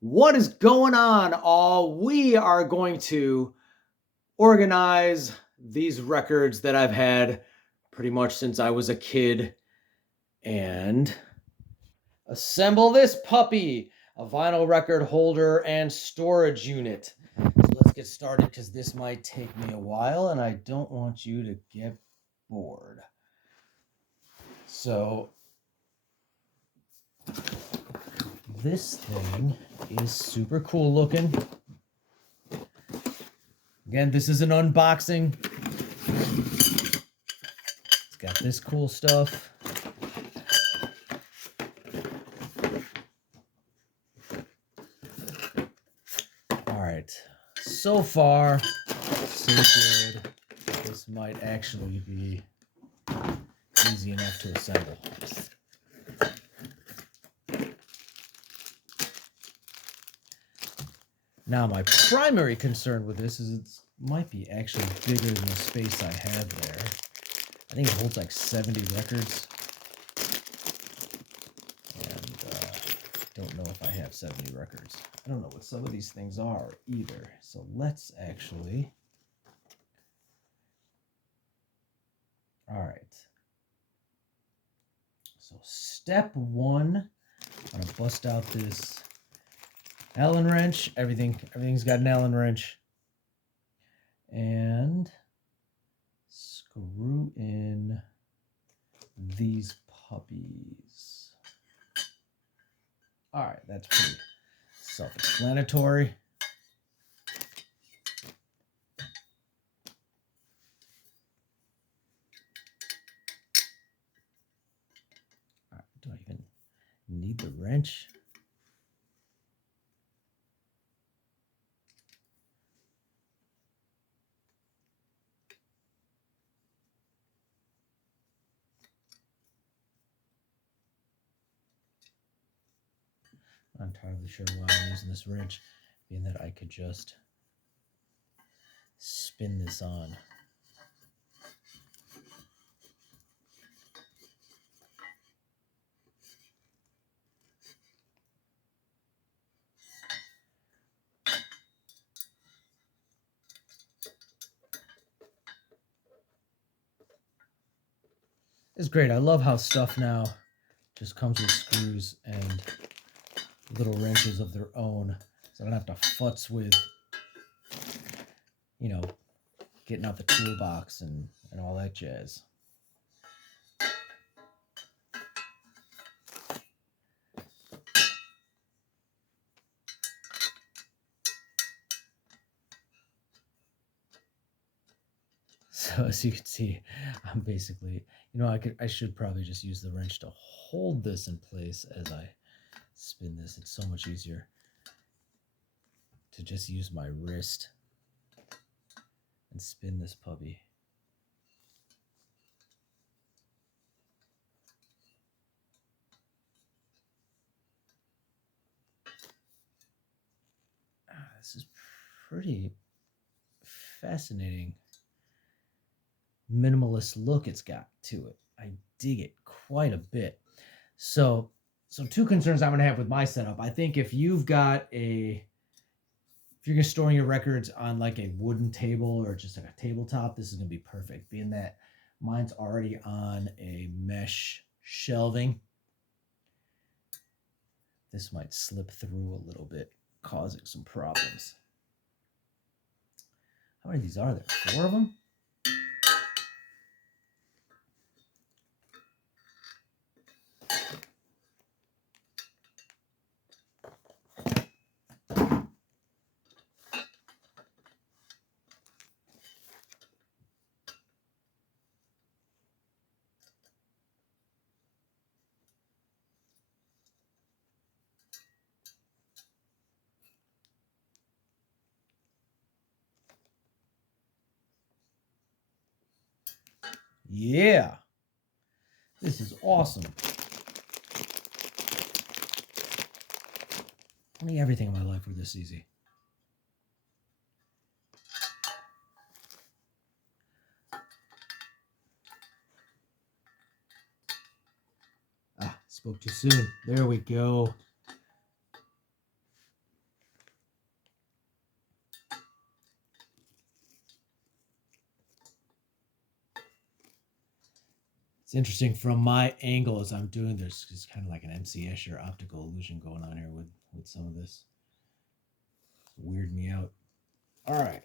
What is going on, all? We are going to organize these records that I've had pretty much since I was a kid and assemble this puppy, a vinyl record holder and storage unit. So let's get started because this might take me a while and I don't want you to get bored. So this thing is super cool looking. Again, this is an unboxing. It's got this cool stuff. All right. So far, so good. This might actually be easy enough to assemble. Now, my primary concern with this is it might be actually bigger than the space I have there. I think it holds like 70 records. And don't know if I have 70 records. I don't know what some of these things are either. So let's actually... All right. So step one, I'm gonna bust out this Allen wrench. Everything's got an Allen wrench. And screw in these puppies. All right, that's pretty self-explanatory. All right, do I even need the wrench? I'm not entirely sure why I'm using this wrench, being that I could just spin this on. It's great. I love how stuff now just comes with screws and little wrenches of their own, so I don't have to futz with, you know, getting out the toolbox and all that jazz. So as you can see, I'm basically, I should probably just use the wrench to hold this in place as I spin this. It's so much easier to just use my wrist and spin this puppy. This is pretty fascinating minimalist look it's got to it. I dig it quite a bit. So two concerns I'm gonna have with my setup. I think if you're storing your records on like a wooden table or just like a tabletop, this is gonna be perfect. Being that mine's already on a mesh shelving, this might slip through a little bit, causing some problems. How many of these are there? 4 of them? Yeah. This is awesome. Only everything in my life were this easy. Spoke too soon. There we go. It's interesting from my angle as I'm doing this. It's kind of like an MC Escher optical illusion going on here with some of this. It's weirding me out. All right.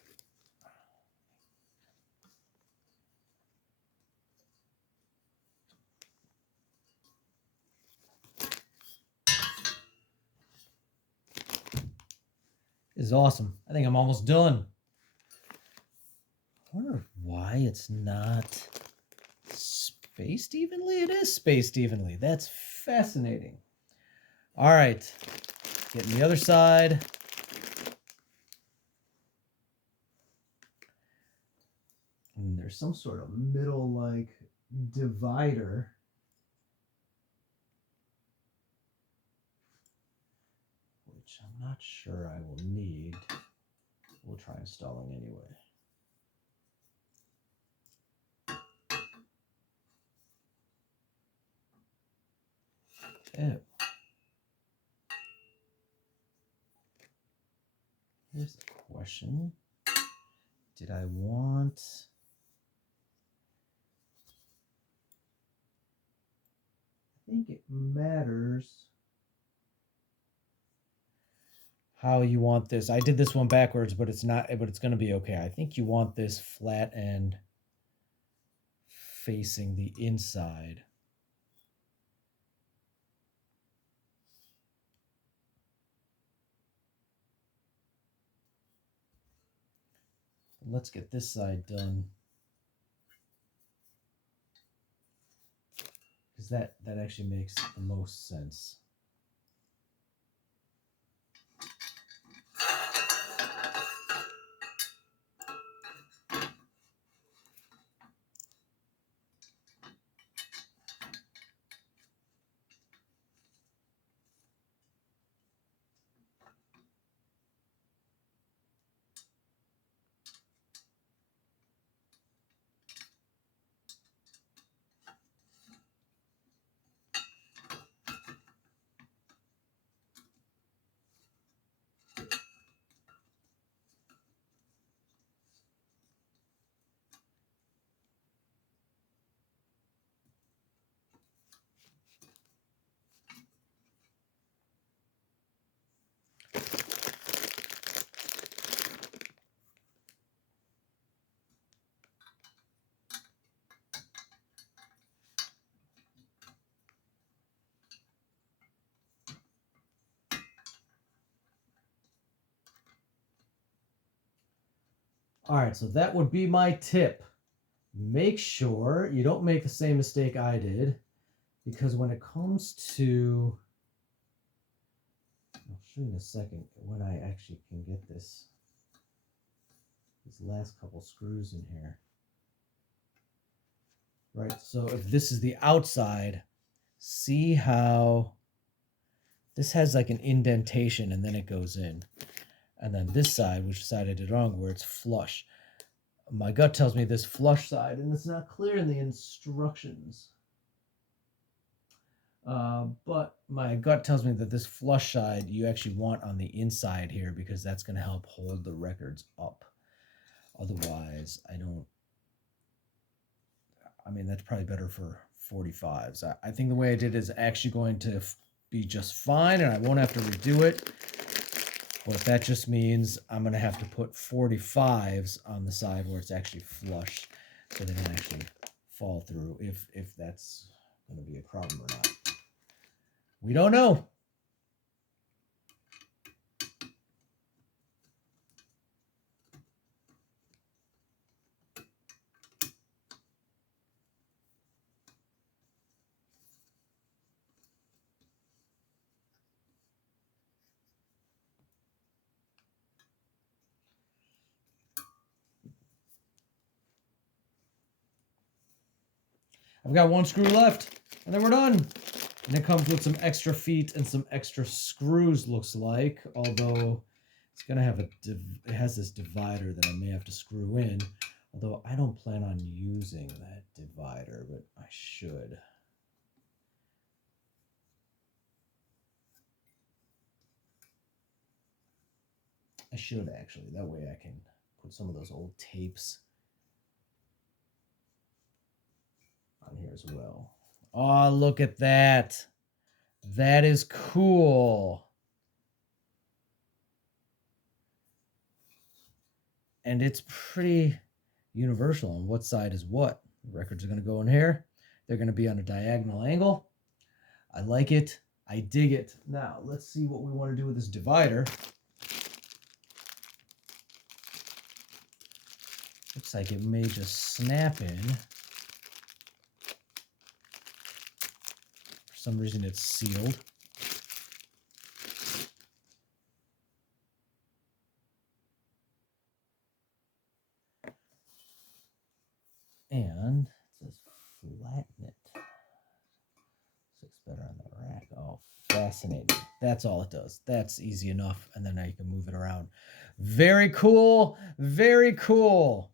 This is awesome. I think I'm almost done. I wonder why it's not spaced evenly. It is spaced evenly. That's fascinating. All right. Getting the other side. And there's some sort of middle like divider. Which I'm not sure I will need. We'll try installing anyway. Oh. Here's the question. Did I want... I think it matters how you want this. I did this one backwards, but it's not, but it's going to be okay. I think you want this flat end facing the inside. Let's get this side done. Because that actually makes the most sense. All right, so that would be my tip. Make sure you don't make the same mistake I did, because when it comes to, I'll show you in a second when I actually can get these last couple screws in here. Right, so if this is the outside, see how this has like an indentation and then it goes in. And then this side, which side I did wrong, where it's flush. My gut tells me this flush side, and it's not clear in the instructions. But my gut tells me that this flush side you actually want on the inside here, because that's going to help hold the records up. Otherwise, I mean, that's probably better for 45s. I think the way I did is actually going to be just fine, and I won't have to redo it. But that just means I'm going to have to put 45s on the side where it's actually flush, so they don't actually fall through, if that's going to be a problem or not. We don't know. I've got one screw left, and then we're done. And it comes with some extra feet and some extra screws, looks like. Although it's gonna have it has this divider that I may have to screw in. Although I don't plan on using that divider, but I should. I should actually. That way I can put some of those old tapes on on here as well. Oh, look at that. That is cool. And it's pretty universal on what side is what. The records are going to go in here. They're going to be on a diagonal angle. I like it. I dig it. Now, let's see what we want to do with this divider. Looks like it may just snap in. For some reason, it's sealed. And it says flatten it. Looks better on the rack. Oh, fascinating. That's all it does. That's easy enough. And then now you can move it around. Very cool. Very cool.